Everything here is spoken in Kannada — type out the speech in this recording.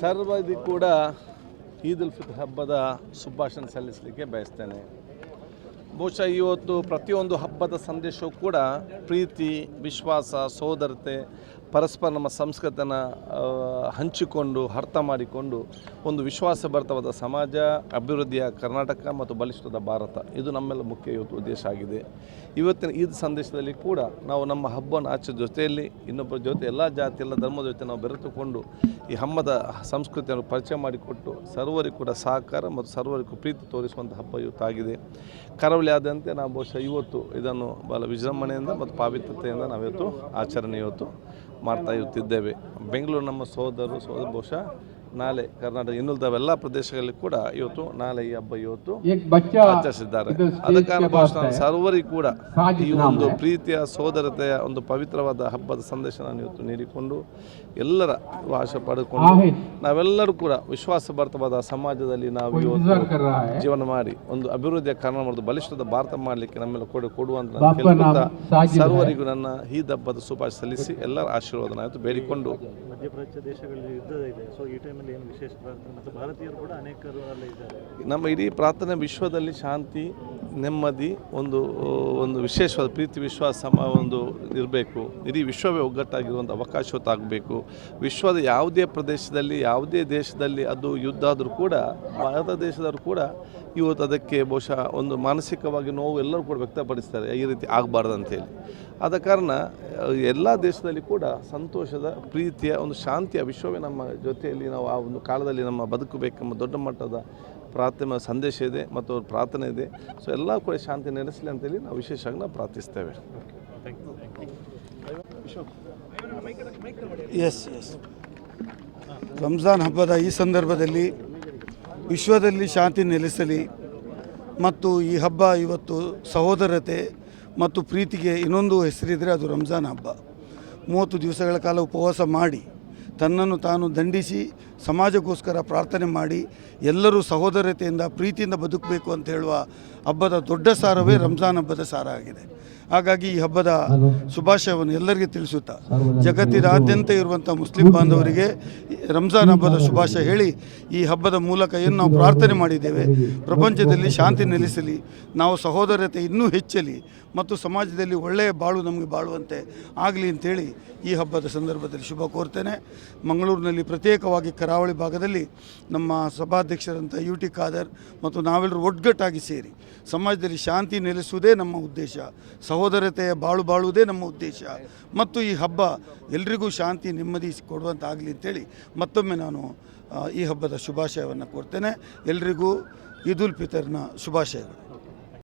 ಸರ್ವರಿಗೂ ಕೂಡ ಈದ್ ಉಲ್ ಫಿತ್ರ್ ಹಬ್ಬದ ಶುಭಾಶಯ ಸಲ್ಲಿಸಲಿಕ್ಕೆ ಬಯಸ್ತೇನೆ. ಬಹುಶಃ ಇವತ್ತು ಪ್ರತಿಯೊಂದು ಹಬ್ಬದ ಸಂದೇಶವೂ ಕೂಡ ಪ್ರೀತಿ, ವಿಶ್ವಾಸ, ಸೋದರತೆ, ಪರಸ್ಪರ ನಮ್ಮ ಸಂಸ್ಕೃತಿಯನ್ನು ಹಂಚಿಕೊಂಡು ಅರ್ಥ ಮಾಡಿಕೊಂಡು ಒಂದು ವಿಶ್ವಾಸಭರಿತವಾದ ಸಮಾಜ, ಅಭಿವೃದ್ಧಿಯ ಕರ್ನಾಟಕ ಮತ್ತು ಬಲಿಷ್ಠದ ಭಾರತ, ಇದು ನಮ್ಮೆಲ್ಲ ಮುಖ್ಯ ಇವತ್ತು ಉದ್ದೇಶ ಆಗಿದೆ. ಇವತ್ತಿನ ಈದ್ ಸಂದೇಶದಲ್ಲಿ ಕೂಡ ನಾವು ನಮ್ಮ ಹಬ್ಬವನ್ನು ಆಚರಣೆ ಜೊತೆಯಲ್ಲಿ ಇನ್ನೊಬ್ಬರ ಜೊತೆ ಎಲ್ಲ ಜಾತಿ ಎಲ್ಲ ಧರ್ಮದ ಜೊತೆ ನಾವು ಬೆರೆತುಕೊಂಡು ಈ ಹಬ್ಬದ ಸಂಸ್ಕೃತಿಯನ್ನು ಪರಿಚಯ ಮಾಡಿಕೊಟ್ಟು ಸರ್ವರಿಗೂ ಕೂಡ ಸಹಕಾರ ಮತ್ತು ಸರ್ವರಿಗೂ ಪ್ರೀತಿ ತೋರಿಸುವಂಥ ಹಬ್ಬ ಇವತ್ತಾಗಿದೆ. ಕರಾವಳಿಯಾದಂತೆ ನಾವು ಬಹುಶಃ ಇವತ್ತು ಇದನ್ನು ಬಹಳ ವಿಜೃಂಭಣೆಯಿಂದ ಮತ್ತು ಪಾವಿತ್ರತೆಯಿಂದ ನಾವಿವತ್ತು ಆಚರಣೆ ಇವತ್ತು ಮಾಡ್ತಾ ಇರುತ್ತಿದ್ದೇವೆ. ಬೆಂಗಳೂರು ನಮ್ಮ ಸೋದರ ಬಹುಶಃ ನಾಳೆ ಕರ್ನಾಟಕ ಇನ್ನುಳಿದ ಎಲ್ಲ ಪ್ರದೇಶಗಳಲ್ಲಿ ಕೂಡ ಇವತ್ತು ನಾಳೆ ಈ ಹಬ್ಬ ಇವತ್ತು ಆಚರಿಸಿದ್ದಾರೆ. ಆದ ಕಾರಣ ಬಹುಶಃ ಸರ್ವರಿಗೂ ಕೂಡ ಈ ಒಂದು ಪ್ರೀತಿಯ ಸೋದರತೆಯ ಒಂದು ಪವಿತ್ರವಾದ ಹಬ್ಬದ ಸಂದೇಶ ನಾನು ಇವತ್ತು ನೀಡಿಕೊಂಡು ಎಲ್ಲರ ಆಶೆ ಪಡೆದುಕೊಂಡು ನಾವೆಲ್ಲರೂ ಕೂಡ ವಿಶ್ವಾಸಭರಿತವಾದ ಸಮಾಜದಲ್ಲಿ ನಾವು ಇವತ್ತು ಜೀವನ ಮಾಡಿ ಒಂದು ಅಭಿವೃದ್ಧಿಯ ಕರ್ನಾಟಕ ಮತ್ತು ಬಲಿಷ್ಠದ ಭಾರತ ಮಾಡಲಿಕ್ಕೆ ನಮ್ಮೆಲ್ಲ ಕೊಡುವಂತ ಸರ್ವರಿಗೂ ನನ್ನ ಈ ಹಬ್ಬದ ಶುಭಾಶಯ ಸಲ್ಲಿಸಿ ಎಲ್ಲರ ಆಶೀರ್ವಾದ ಇವತ್ತು ಬೇಡಿಕೊಂಡು ಮಧ್ಯಪ್ರಾಚ್ಯ ದೇಶಗಳಲ್ಲಿ ಯುದ್ಧ ಇದೆ. ಸೊ ಈ ಟೈಮಲ್ಲಿ ಏನು ವಿಶೇಷ ಪ್ರಾರ್ಥನೆ ಮತ್ತು ಭಾರತೀಯರು ಕೂಡ ಅನೇಕರು ಅಲ್ಲೇ ಇದ್ದಾರೆ. ನಮ್ಮ ಇಡೀ ಪ್ರಾರ್ಥನೆ ವಿಶ್ವದಲ್ಲಿ ಶಾಂತಿ, ನೆಮ್ಮದಿ, ಒಂದು ವಿಶೇಷವಾದ ಪ್ರೀತಿ, ವಿಶ್ವಾಸ ಒಂದು ಇರಬೇಕು. ಇಡೀ ವಿಶ್ವವೇ ಒಗ್ಗಟ್ಟಾಗಿರುವಂಥ ಅವಕಾಶವತ್ತಾಗಬೇಕು. ವಿಶ್ವದ ಯಾವುದೇ ಪ್ರದೇಶದಲ್ಲಿ ಯಾವುದೇ ದೇಶದಲ್ಲಿ ಅದು ಯುದ್ಧ ಆದರೂ ಕೂಡ ಭಾರತ ದೇಶದವರು ಕೂಡ ಇವತ್ತು ಅದಕ್ಕೆ ಬಹುಶಃ ಒಂದು ಮಾನಸಿಕವಾಗಿ ನೋವು ಎಲ್ಲರೂ ಕೂಡ ವ್ಯಕ್ತಪಡಿಸ್ತಾರೆ, ಈ ರೀತಿ ಆಗಬಾರ್ದು ಅಂತೇಳಿ. ಆದ ಕಾರಣ ಎಲ್ಲ ದೇಶದಲ್ಲಿ ಕೂಡ ಸಂತೋಷದ, ಪ್ರೀತಿಯ, ಒಂದು ಶಾಂತಿಯ ವಿಶ್ವವೇ ನಮ್ಮ ಜೊತೆಯಲ್ಲಿ ನಾವು ಆ ಒಂದು ಕಾಲದಲ್ಲಿ ನಮ್ಮ ಬದುಕಬೇಕೆಂಬ ದೊಡ್ಡ ಮಟ್ಟದ ಪ್ರಾರ್ಥನೆ ಸಂದೇಶ ಇದೆ ಮತ್ತು ಪ್ರಾರ್ಥನೆ ಇದೆ. ಸೊ ಎಲ್ಲ ಕೂಡ ಶಾಂತಿ ನೆಲೆಸಲಿ ಅಂತೇಳಿ ನಾವು ವಿಶೇಷವಾಗಿ ನಾವು ಪ್ರಾರ್ಥಿಸ್ತೇವೆ. ಎಸ್ ರಂಜಾನ್ ಹಬ್ಬದ ಈ ಸಂದರ್ಭದಲ್ಲಿ ವಿಶ್ವದಲ್ಲಿ ಶಾಂತಿ ನೆಲೆಸಲಿ ಮತ್ತು ಈ ಹಬ್ಬ ಇವತ್ತು ಸಹೋದರತೆ ಮತ್ತು ಪ್ರೀತಿಗೆ ಇನ್ನೊಂದು ಹೆಸರಿದ್ದರೆ ಅದು ರಂಜಾನ್ ಹಬ್ಬ. 30 ದಿವಸಗಳ ಕಾಲ ಉಪವಾಸ ಮಾಡಿ ತನ್ನನ್ನು ತಾನು ದಂಡಿಸಿ ಸಮಾಜಕ್ಕೋಸ್ಕರ ಪ್ರಾರ್ಥನೆ ಮಾಡಿ ಎಲ್ಲರೂ ಸಹೋದರತೆಯಿಂದ ಪ್ರೀತಿಯಿಂದ ಬದುಕಬೇಕು ಅಂತ ಹೇಳುವ ಹಬ್ಬದ ದೊಡ್ಡ ಸಾರವೇ ರಂಜಾನ್ ಹಬ್ಬದ ಸಾರ ಆಗಿದೆ. ಹಾಗಾಗಿ ಈ ಹಬ್ಬದ ಶುಭಾಶಯವನ್ನು ಎಲ್ಲರಿಗೆ ತಿಳಿಸುತ್ತಾ ಜಗತ್ತಿನಾದ್ಯಂತ ಇರುವಂಥ ಮುಸ್ಲಿಂ ಬಾಂಧವರಿಗೆ ರಂಜಾನ್ ಹಬ್ಬದ ಶುಭಾಶಯ ಹೇಳಿ ಈ ಹಬ್ಬದ ಮೂಲಕ ಏನು ನಾವು ಪ್ರಾರ್ಥನೆ ಮಾಡಿದ್ದೇವೆ, ಪ್ರಪಂಚದಲ್ಲಿ ಶಾಂತಿ ನೆಲೆಸಲಿ, ನಾವು ಸಹೋದರತೆ ಇನ್ನೂ ಹೆಚ್ಚಲಿ ಮತ್ತು ಸಮಾಜದಲ್ಲಿ ಒಳ್ಳೆಯ ಬಾಳು ನಮಗೆ ಬಾಳುವಂತೆ ಆಗಲಿ ಅಂಥೇಳಿ ಈ ಹಬ್ಬದ ಸಂದರ್ಭದಲ್ಲಿ ಶುಭ ಕೋರ್ತೇನೆ. ಮಂಗಳೂರಿನಲ್ಲಿ ಪ್ರತ್ಯೇಕವಾಗಿ ಕರಾವಳಿ ಭಾಗದಲ್ಲಿ ನಮ್ಮ ಸಭಾಧ್ಯಕ್ಷರಂಥ ಯು ಟಿ ಖಾದರ್ ಮತ್ತು ನಾವೆಲ್ಲರೂ ಒಗ್ಗಟ್ಟಾಗಿ ಸೇರಿ ಸಮಾಜದಲ್ಲಿ ಶಾಂತಿ ನೆಲೆಸುವುದೇ ನಮ್ಮ ಉದ್ದೇಶ, ಸಹೋದರತೆಯ ಬಾಳುವುದೇ ನಮ್ಮ ಉದ್ದೇಶ ಮತ್ತು ಈ ಹಬ್ಬ ಎಲ್ರಿಗೂ ಶಾಂತಿ ನೆಮ್ಮದಿ ಕೊಡುವಂತಾಗಲಿ ಅಂತೇಳಿ ಮತ್ತೊಮ್ಮೆ ನಾನು ಈ ಹಬ್ಬದ ಶುಭಾಶಯವನ್ನು ಕೋರ್ತೇನೆ. ಎಲ್ರಿಗೂ ಈದ್ ಉಲ್ ಫಿತರ್ನ ಶುಭಾಶಯಗಳು.